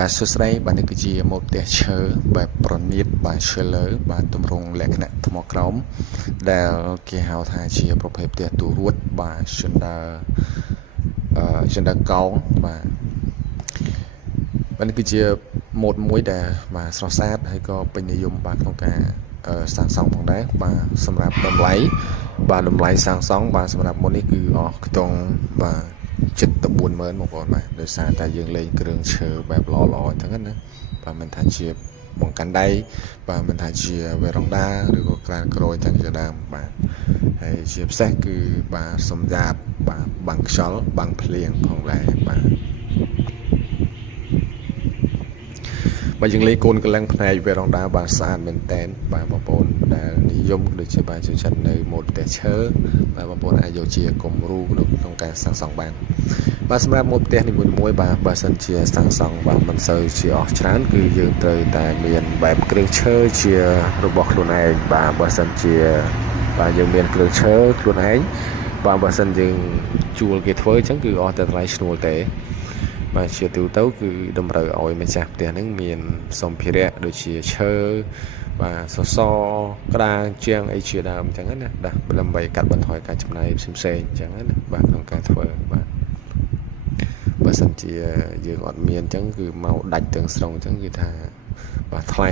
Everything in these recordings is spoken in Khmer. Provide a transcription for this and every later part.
bà sơ sấy bà này cứ chia một tia chớ bà pronit bà sơ lỡ bà tụm rong lẹt nè thọ crom đà kia hào thai chiaประเภทเตียตูรุดbà chân đà cao bà này cứ chia một mũi đà bà so sát hay có bìnhนิยมbà không cả sang song bằng đá bàสำหรับđầm lấy bà đầm lấy sang song bà สำหรับมนี้คือออกตรงbà ចិត្តតបួនមើលមកបងបាទដោយសារតែយើងលេងគ្រឿងឈើបែបល្អៗទាំងហ្នឹងណាបាទមិនថាជាបង្កាន់ដៃបាទមិនថាជាវេរ៉ុងដាឬក៏ក្រានក្រួយទាំងជាដើមបាទហើយជាពិសេសគឺបាទសំយ៉ាបបាទបាំងខ្យល់បាំងភ្លៀងផងដែរបាទបើយើងលេងកូនកលាំងផ្នែកវេរ៉ុងដាបាទស្អាតមែនតែនបាទបងប្អូនដែលនិយមដូចជាបាទចូលចិត្តនៅម៉ូដផ្ទះឈើបាទបងប្អូនអាចយកជាគំរូក្នុងការសាងសង់បានបាទសម្រាប់ម៉ូដផ្ទះនីមួយៗបាទបើសិនជាសាងសង់បាទមិនសូវជាអស់ច្រើនគឺយើងត្រូវតែមានបែបគ្រឿងឈើជារបស់ខ្លួនឯងបាទបើសិនជាបាទយើងមានគ្រឿងឈើខ្លួនឯងបាទបើសិនយើងជួលគេធ្វើអញ្ចឹងគឺអស់តែថ្លៃឈ្នួលទេបាទជាទូទៅគឺតម្រូវឲ្យម្ចាស់ផ្ទះហ្នឹងមានសម្ភារៈដូចជាឈើបាទសសរក្តារជាងអីជាដើមអញ្ចឹងណាដើម្បីកាត់បន្ថយការចំណាយផ្សេងៗអញ្ចឹងណាបាទក្នុងការធ្វើបាទបើសិនជាយើងអត់មានអញ្ចឹងគឺមកដាច់ទាំងស្រុងអញ្ចឹងគឺថាបាទថ្លៃ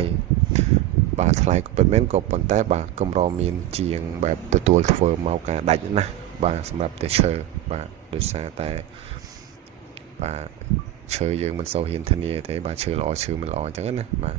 បាទថ្លៃក៏ពិតមែនក៏ប៉ុន្តែបាទកម្រមានជាងបែបទទួលធ្វើមកការដាច់ណាបាទសម្រាប់តែឈើបាទដោយសារតែបាទឈើយើងមិនសូវហ៊ានធានាទេបាទឈើល្អឈើមិនល្អអញ្ចឹងណាបាទ